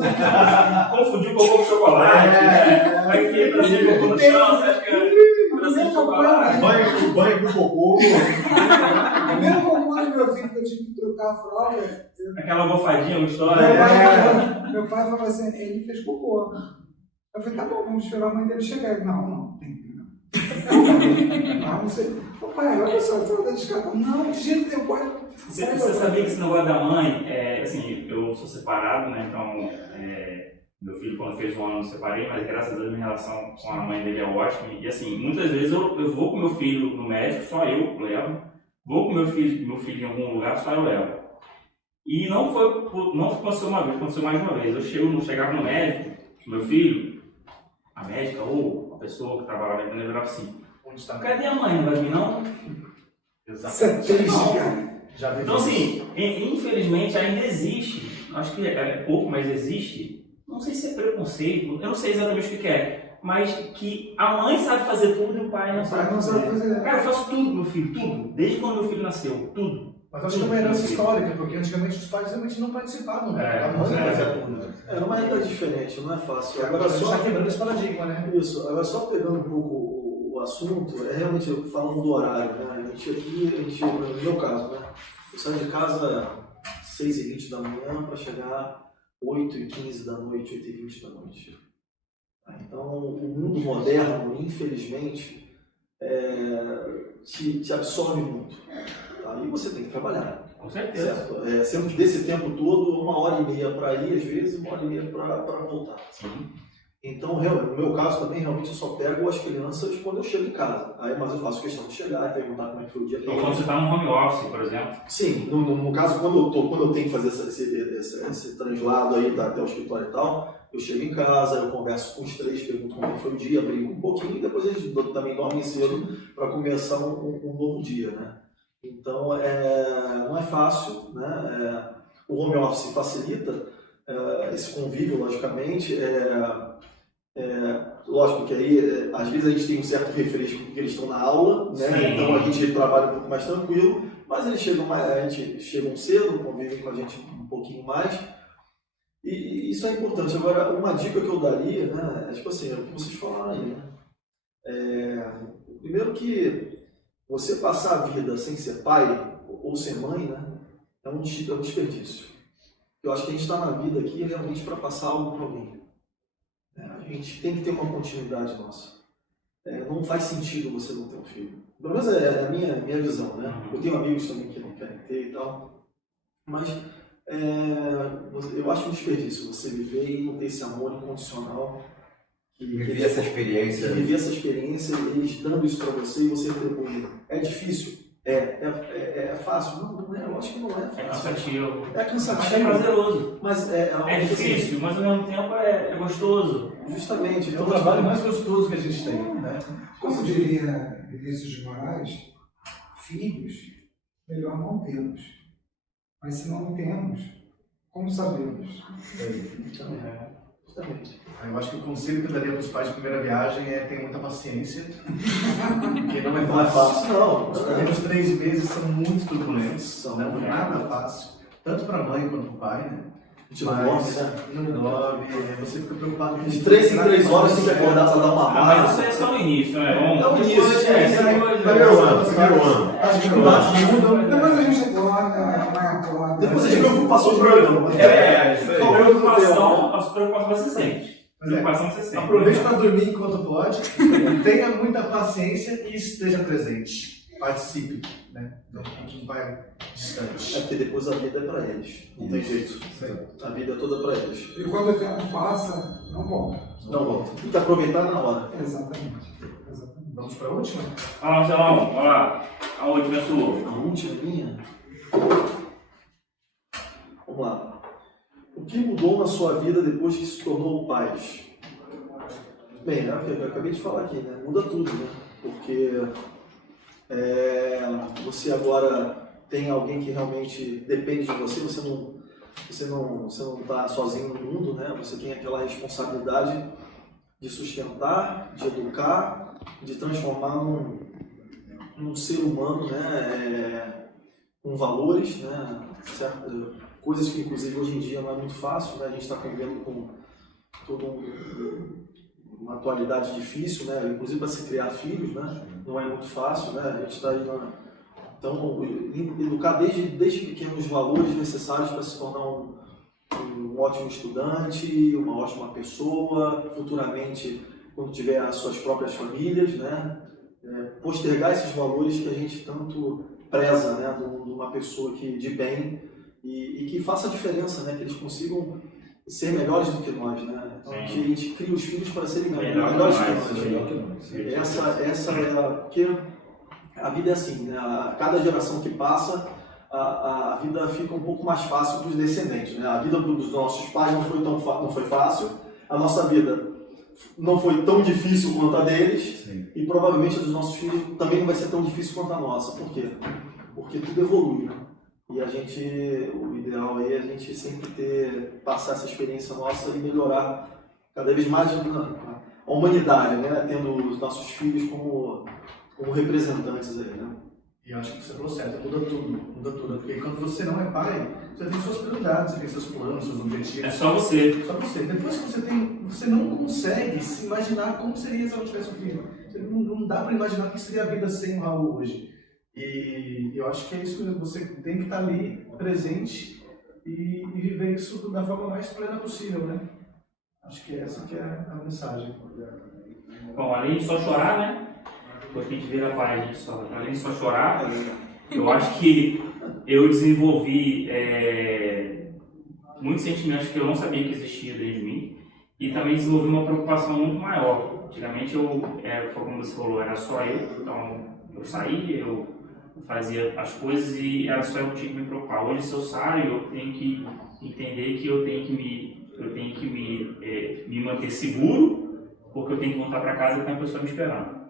confundir o cocô com chocolate, né? Vai querer trazer cocô no chão, você acha que é trazer chocolate? Banho com cocô. Primeiro cocô do meu filho que eu tive que trocar a fralda. Aquela gofadinha gostosa. Meu pai falou assim, ele fez cocô. Eu falei, tá bom, vamos esperar a mãe dele chegar. Ele, não, tem que não. Não sei. Pai, olha só, a fralda de escada. Não, de jeito nenhum, pai. Você sabia que esse negócio da mãe, assim, eu sou separado, né, então meu filho quando fez 1 ano eu separei, mas graças a Deus minha relação com a mãe dele é ótima. E assim, muitas vezes eu vou com meu filho no médico, só eu levo, vou com meu filho em algum lugar, só eu levo. E não aconteceu uma vez, aconteceu mais de uma vez. Eu chegava no médico, meu filho, a médica ou a pessoa que trabalhava lá, ele virava assim, Onde está? cadê a mãe? Não vai vir não? Isso é triste, cara. Já vi. Então assim, infelizmente ainda existe, acho que é pouco, mas existe, não sei se é preconceito, eu não sei exatamente o que é, mas que a mãe sabe fazer tudo e o pai não sabe fazer. Cara, eu faço tudo pro meu filho, tudo, desde quando meu filho nasceu, tudo. Mas acho que é uma herança histórica, porque antigamente os pais realmente não participavam, né? A mãe fazia tudo. É uma realidade diferente, não é fácil. Agora só está quebrando esse paradigma, né? Isso, agora só pegando um pouco o assunto, realmente falando do horário, né? No meu caso, né? Eu saio de casa 6h20 da manhã para chegar 8h15 da noite, 8h20 da noite. Então, o mundo moderno, infelizmente, te absorve muito. Aí você tem que trabalhar. Com certeza. Certo? Sendo que desse tempo todo, 1h30 para ir, às vezes, 1h30 para voltar. Sim. Então, no meu caso também, realmente eu só pego as crianças quando eu chego em casa. Mas eu faço questão de chegar e perguntar como é que foi o dia. Então, quando você está no home office, por exemplo. Sim, no caso, quando eu tenho que fazer esse translado aí até o escritório e tal, eu chego em casa, eu converso com os 3, pergunto como foi o dia, brinco um pouquinho e depois eles também dormem cedo para começar um novo dia, né? Então, não é fácil, né? O home office facilita esse convívio, logicamente. Lógico que aí, às vezes a gente tem um certo refresco porque eles estão na aula, né? Sim. Então a gente trabalha um pouco mais tranquilo, mas eles chegam cedo, convivem com a gente um pouquinho mais. E isso é importante. Agora, uma dica que eu daria, né? Tipo assim, é o que vocês falaram aí, né? Primeiro que você passar a vida sem ser pai ou ser mãe, né, é um desperdício. Eu acho que a gente está na vida aqui realmente para passar algo para alguém. A gente tem que ter uma continuidade nossa. Não faz sentido você não ter um filho. Pelo menos é a minha visão, né? Eu tenho amigos também que não querem ter e tal. Mas eu acho um desperdício você viver e não ter esse amor incondicional. Viver essa experiência. Viver essa experiência, eles dando isso para você e você retribuindo. É difícil? É fácil? Não é, eu acho que não é fácil. É cansativo. É cansativo. Mas é prazeroso. Mas É difícil, mas ao mesmo tempo é gostoso. Justamente. É o trabalho mais gostoso que a gente tem, né? Como diria Vinícius de Moraes, filhos, melhor não tê-los. Mas se não temos, como sabemos? Justamente. Eu acho que o conselho que eu daria para os pais de primeira viagem é ter muita paciência, porque não é fácil. Não. Os primeiros 3 meses são muito turbulentos, não é nada muito. fácil, tanto para a mãe quanto para o pai, né? A gente não dorme, né? Não dorme, você fica preocupado com De 3 em 3 horas você tem que acordar para dar uma Mas mala. isso é só o início, né? É o início. Primeiro ano. As dificuldades mudam. Depois a gente acorda, Depois a gente preocupação de programa. Isso aí. As preocupações você sente. Preocupação você sente. Aproveite para dormir enquanto pode, tenha muita paciência e esteja presente. Participe, né? Não fique um pai distante. Porque depois a vida é para eles. Não tem jeito. A vida é toda para eles. E quando o tempo passa, não volta. Não volta. Tem que aproveitar na hora. Exatamente. Vamos para a última? Olha lá, Marcelão, olha lá. A última é sua. A última linha. Vamos lá. O que mudou na sua vida depois que se tornou pai? Bem, eu acabei de falar aqui, né? Muda tudo, né? Porque você agora tem alguém que realmente depende de você, você não está sozinho no mundo, né? Você tem aquela responsabilidade de sustentar, de educar, de transformar num ser humano, né? Com valores, né? Coisas que inclusive hoje em dia não é muito fácil, né? A gente está convivendo com toda uma atualidade difícil, né? Inclusive para se criar filhos, né? Não é muito fácil, né? A gente está aí então, educar desde pequenos os valores necessários para se tornar um ótimo estudante, uma ótima pessoa, futuramente, quando tiver as suas próprias famílias, né? Postergar esses valores que a gente tanto preza, né? De uma pessoa de bem e que faça a diferença, né? Que eles consigam ser melhores do que nós, né? Então, que a gente cria os filhos para serem melhores que nós. Essa é porque a vida é assim, né? A cada geração que passa, a vida fica um pouco mais fácil para os descendentes, né? A vida dos nossos pais não foi fácil, a nossa vida não foi tão difícil quanto a deles. Sim. E provavelmente a dos nossos filhos também não vai ser tão difícil quanto a nossa. Por quê? Porque tudo evolui, né? E o ideal aí é a gente sempre passar essa experiência nossa e melhorar cada vez mais a humanidade, né? Tendo os nossos filhos como representantes aí, né? E eu acho que você falou certo, muda tudo. Porque quando você não é pai, você tem suas prioridades, você tem seus planos, seus objetivos. É só você. Só você. Depois que você não consegue se imaginar como seria se ela tivesse um filho. Não dá para imaginar o que seria a vida sem o Raul hoje. E eu acho que é isso mesmo, você tem que estar ali, presente, e viver isso da forma mais plena possível, né? Acho que essa que é a mensagem. Bom, além de só chorar, né? Depois que a gente vira pai, além de só chorar, eu acho que eu desenvolvi muitos sentimentos que eu não sabia que existiam dentro de mim e também desenvolvi uma preocupação muito maior. Antigamente, como você falou, era só eu, então eu saía, eu fazia as coisas e era só eu que tinha que me preocupar. Hoje, se eu saio, eu tenho que entender que eu tenho que me manter seguro, porque eu tenho que voltar para casa e tem uma pessoa me esperando.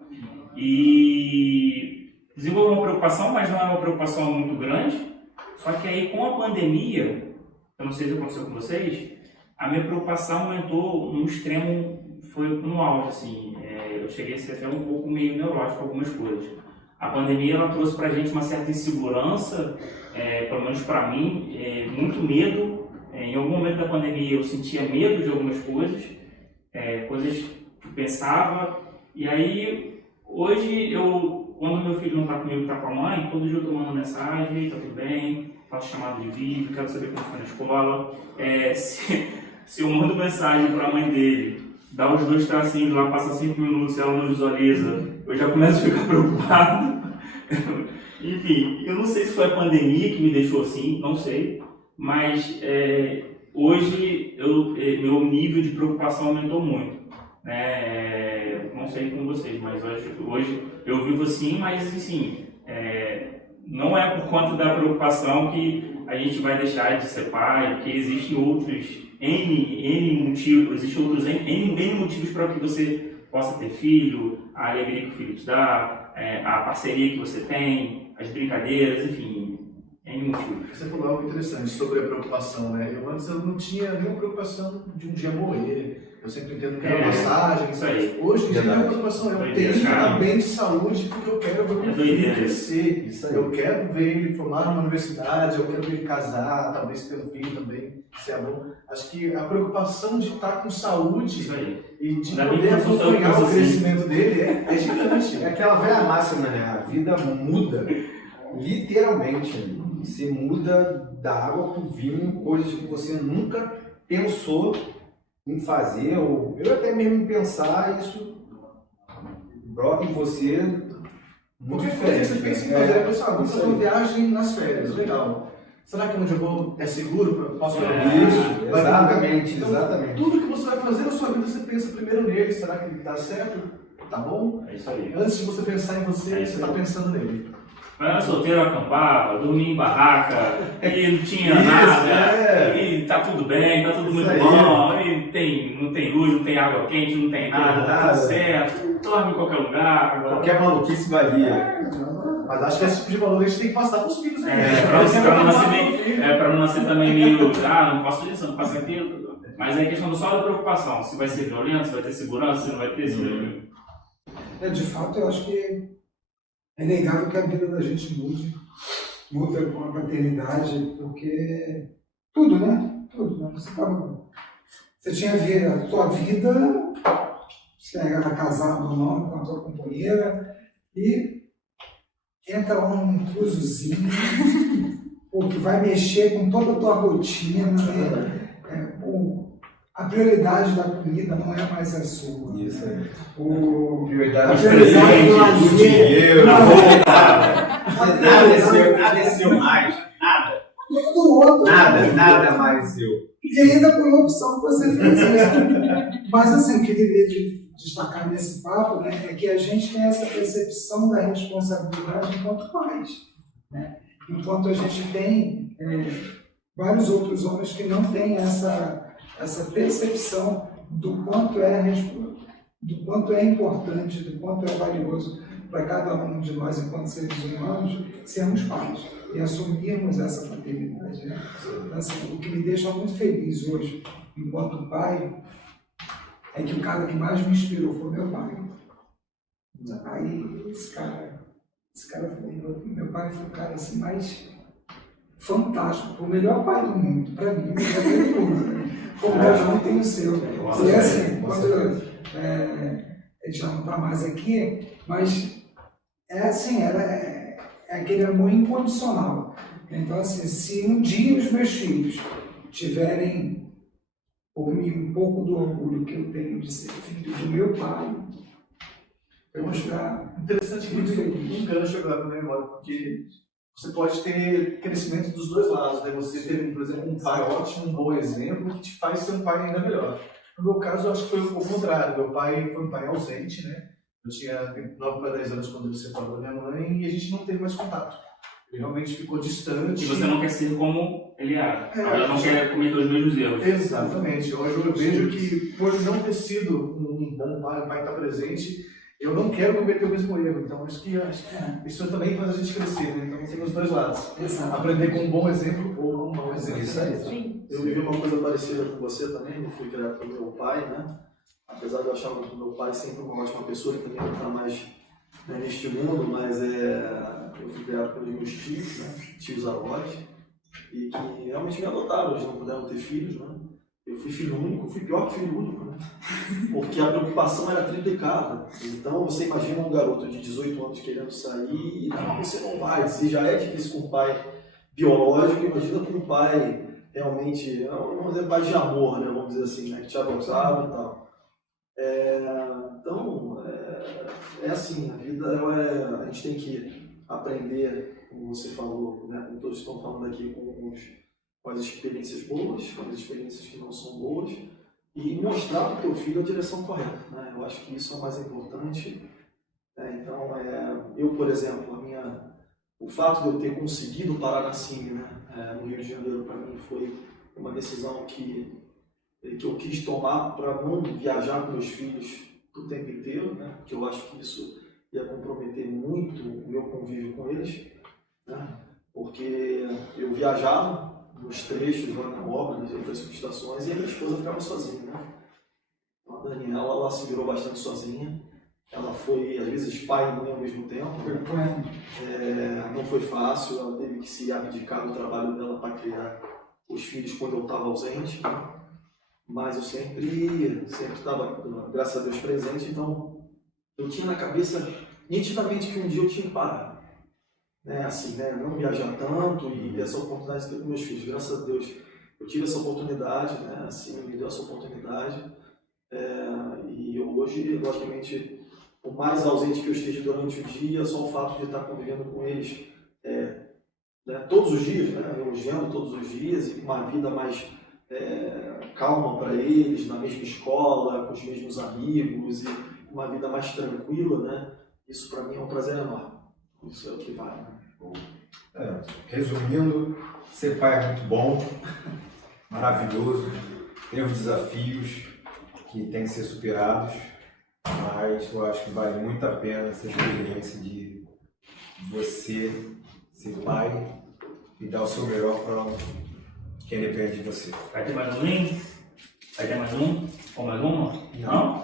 E desenvolvi uma preocupação, mas não é uma preocupação muito grande. Só que aí, com a pandemia, eu não sei se aconteceu com vocês, a minha preocupação aumentou no extremo, foi no auge, assim. Eu cheguei a ser até um pouco meio neurótico com algumas coisas. A pandemia, ela trouxe pra gente uma certa insegurança, pelo menos pra mim, muito medo. Em algum momento da pandemia eu sentia medo de algumas coisas, coisas que eu pensava. E aí, hoje, quando meu filho não tá comigo, tá com a mãe, todo dia eu tô mandando mensagem, tá tudo bem, faço chamada de vídeo, quero saber como foi na escola. Se eu mando mensagem pra mãe dele, dá os 2 tracinhos lá, passa 5 minutos e ela não visualiza, eu já começo a ficar preocupado. Enfim, eu não sei se foi a pandemia que me deixou assim, não sei, mas hoje meu nível de preocupação aumentou muito. Não sei com vocês, mas hoje eu vivo assim, mas assim, não é por conta da preocupação que a gente vai deixar de ser pai, porque existem outros N motivos, existem outros N motivos para que você possa ter filho, a alegria que o filho te dá, a parceria que você tem, as brincadeiras, enfim, N motivos. Você falou algo interessante sobre a preocupação, né? Antes eu não tinha nenhuma preocupação de um dia morrer. Eu sempre entendo que era massagem. Isso aí. Hoje em dia a minha preocupação é eu tenho que estar bem de saúde porque eu quero ver o meu filho crescer. Eu quero ver ele formar numa universidade, eu quero ver ele casar, talvez ter um filho também, se é bom. Acho que a preocupação de estar com saúde e de poder acompanhar o crescimento dele é gigante. É aquela velha máxima, né? A vida muda, literalmente. Você muda da água para o vinho, coisas que você nunca pensou em fazer, ou eu até mesmo em pensar, isso brota em você muito diferente. Você pensa em fazer, pessoal, vamos fazer uma viagem nas férias, legal. Será que onde eu vou é seguro? Posso fazer isso? Exatamente, então, exatamente. Tudo que você vai fazer na sua vida, você pensa primeiro nele. Será que ele dá certo? Tá bom? É isso aí. Antes de você pensar em você, você está pensando nele. Quando era solteiro, eu acampava, dormia em barraca, e não tinha nada, e tá tudo bem, tá tudo muito aí. bom, e não tem luz, não tem água quente, não tem nada, tá tudo certo, dorme em qualquer lugar. Qualquer maluquice valia. Mas acho que esse tipo de valor a gente tem que passar pros filhos, né? Pra não nascer também meio, não posso isso, não posso aquilo. Mas é questão só da preocupação, se vai ser violento, se vai ter segurança, se não vai ter, De fato, eu acho que é inegável que a vida da gente muda com a paternidade, porque tudo, né? Tudo, né? Você tinha a tua vida, se era casado ou não com a tua companheira, e entra um intrusozinho, que vai mexer com toda a tua rotina, né? A prioridade da comida não é mais a sua. Isso aí. A Prioridade prioridade do do lazer. dinheiro, Nada nada é seu mais. Nada. Tudo outro. Nada mais seu. E ainda por uma opção que você fez isso. Mas assim, o que eu queria destacar nesse papo, né, é que a gente tem essa percepção da responsabilidade enquanto pais. Né? Enquanto a gente tem vários outros homens que não têm essa percepção do quanto é importante, do quanto é valioso para cada um de nós, enquanto seres humanos, sermos pais e assumirmos essa paternidade. Né? Assim, o que me deixa muito feliz hoje, enquanto pai, é que o cara que mais me inspirou foi meu pai. Aí, esse cara foi, meu pai foi o cara assim, mais fantástico, o melhor pai do mundo, para mim, como cada um tem o seu. E assim, quando a gente não está mais aqui, mas é aquele amor incondicional. Então, assim, se um dia os meus filhos tiverem por mim um pouco do orgulho que eu tenho de ser filho do meu pai, eu vou ficar Interessante que muito tem feliz. um gancho agora no negócio, porque você pode ter crescimento dos dois lados, né? Você ter, por exemplo, um pai ótimo, um bom exemplo, que te faz ser um pai ainda melhor. No meu caso, eu acho que foi o contrário. Meu pai foi um pai ausente, né? Eu tinha 9 para 10 anos quando ele se separou da minha mãe e a gente não teve mais contato. Ele realmente ficou distante. E você não quer ser como ele era. Ela não É. quer cometer os mesmos erros. Exatamente. Hoje eu vejo que, por não ter sido um bom pai, um pai estar presente, eu não quero cometer o mesmo erro. Então, acho que isso também faz a gente crescer, né? Então, tem os dois lados. Exato. Aprender com um bom exemplo ou com um mau exemplo. Isso aí. Eu vivi uma coisa parecida com você também, eu fui criado pelo meu pai, né? Apesar de eu achar o meu pai sempre uma ótima pessoa, que também não está mais neste mundo, mas eu fui criado pelos meus tios, né? Tios avós, e que realmente me adotaram, eles não puderam ter filhos, né? Eu fui filho único, fui pior que filho único, né? Porque a preocupação era triplicada. Então você imagina um garoto de 18 anos querendo sair, não, você não vai, se já é difícil com um pai biológico, imagina com um pai realmente, vamos dizer, pai de amor, né? Vamos dizer assim, né? Que te adotava e tal. Então, é assim, a vida, a gente tem que aprender, como você falou, né? Como todos estão falando aqui, com as experiências boas, com as experiências que não são boas, e mostrar para o teu filho a direção correta, né? Eu acho que isso é o mais importante. Então, eu, por exemplo, o fato de eu ter conseguido parar na CIMI, né? No Rio de Janeiro, para mim foi uma decisão que eu quis tomar para não viajar com meus filhos o tempo inteiro, né? Porque eu acho que isso ia comprometer muito o meu convívio com eles, né? Porque eu viajava nos trechos lá na obra, nas outras subestações, e a minha esposa ficava sozinha, né? A Daniela, ela se virou bastante sozinha, ela foi, às vezes, pai e mãe ao mesmo tempo, não foi fácil, ela teve que se abdicar do trabalho dela para criar os filhos quando eu estava ausente, né? Mas eu sempre estava, graças a Deus, presente, então eu tinha na cabeça nitidamente que um dia eu tinha que parar. Assim, né? Não viajar tanto e ter essa oportunidade de ter com meus filhos. Graças a Deus eu tive essa oportunidade, né? Assim, me deu essa oportunidade. E eu hoje, logicamente, por mais ausente que eu esteja durante o dia, só o fato de estar convivendo com eles né? Todos os dias, né? Eu os vendo todos os dias e com uma vida mais calma para eles, na mesma escola, com os mesmos amigos e uma vida mais tranquila, né? Isso para mim é um prazer enorme. Isso é o que vale, né? Resumindo, ser pai é muito bom, maravilhoso, tem os desafios que têm que ser superados, mas eu acho que vale muito a pena essa experiência de você ser pai e dar o seu melhor para quem depende de você. Vai ter mais um link? Vai ter mais um? Ou mais uma? Não?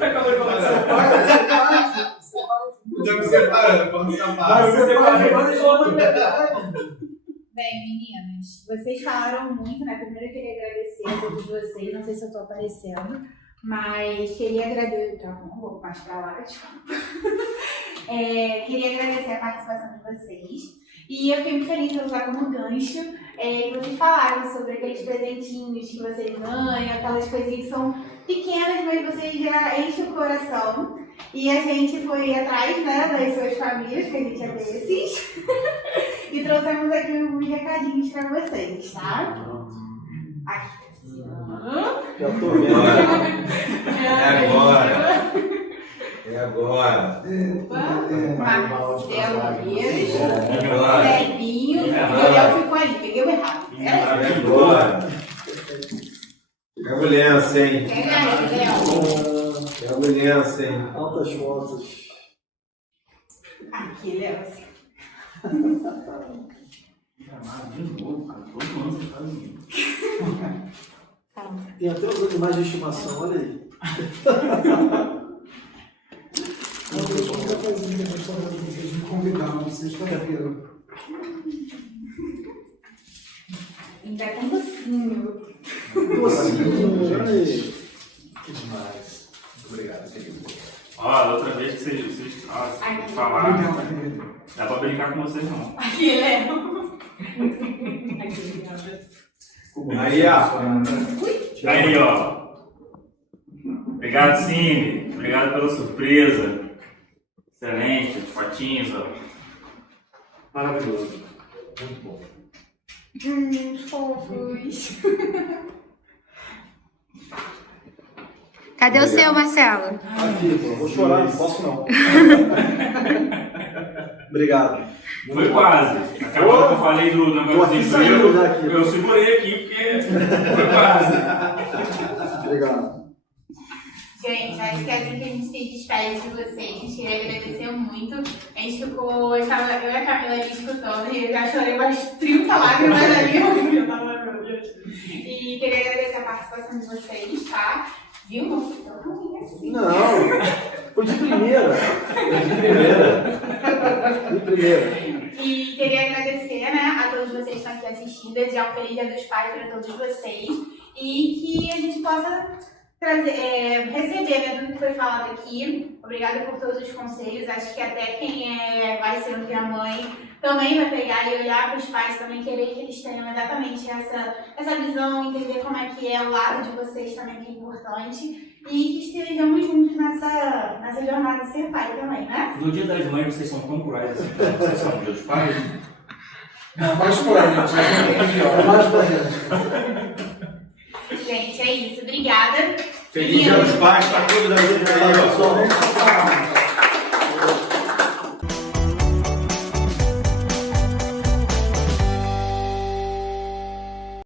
Acabou de começar. Podia me separando, quando Bem, meninas, vocês falaram muito, né? Primeiro eu queria agradecer a todos vocês, não sei se eu tô aparecendo, mas queria agradecer. Tá bom, vou mais pra lá, desculpa. Queria agradecer a participação de vocês. E eu fiquei muito feliz de usar como gancho que vocês falaram sobre aqueles presentinhos que vocês ganham, aquelas coisinhas que são pequenas, mas vocês já enchem o coração. E a gente foi atrás, né, das suas famílias, que a gente é desses, e trouxemos aqui uns recadinhos pra vocês, tá? Aqui. Já tô vendo. É agora. Marcelo Vieira, Levinho, o Gabriel ficou ali, peguei o errado. É agora. Cabulência, hein? Pega aí, Gabriel. Cabulência, hein? Altas fotos. Aqui, Léo. De novo, cara. Todo ano você faz isso. Tem até os animais de estimação, olha aí. Eu vou fazer um restaurante que vocês me convidaram sexta-feira. Ainda tem docinho. Docinho, olha aí. Que demais. Muito obrigado, querido. Ó, da outra vez que vocês falaram, dá pra brincar com vocês não. Aqui, Léo. Aí, ó. Aí, ó. Obrigado, Cine. Obrigado pela surpresa. Excelente, fotinhos, ó. Maravilhoso. Muito bom. Fofos. Cadê o seu, Marcelo? Aqui, pô, vou chorar, não posso não. Obrigado. Foi quase. Aquela hora que eu falei do Tô aqui negócio saindo do daqui. eu segurei aqui porque foi quase. Obrigado. Gente, acho que é assim que a gente se despede de vocês. Queria agradecer muito. A gente ficou, eu e a Camila ali escutando e eu já chorei umas 30 lágrimas ali. E queria agradecer a participação de vocês, tá? Viu? Não foi tão ruim assim. Não, foi de primeira. De primeira. E queria agradecer, né, a todos vocês que estão aqui assistindo, desejar um feliz Dia dos Pais para todos vocês e que a gente possa receber, né, do que foi falado aqui. Obrigada por todos os conselhos. Acho que até quem vai ser o que a mãe também vai pegar e olhar para os pais, também querer que eles tenham exatamente essa visão, entender como é que é o lado de vocês também, que é importante. E que estejamos juntos nessa jornada de ser pai também, né? No dia das mães vocês são tão cruéis assim, vocês são no dia dos pais? Não, mais pra gente. Mais pra gente. Gente, é isso. Obrigada. Feliz Dia dos Pais para todos da vida aí, ó. Pessoal, vamos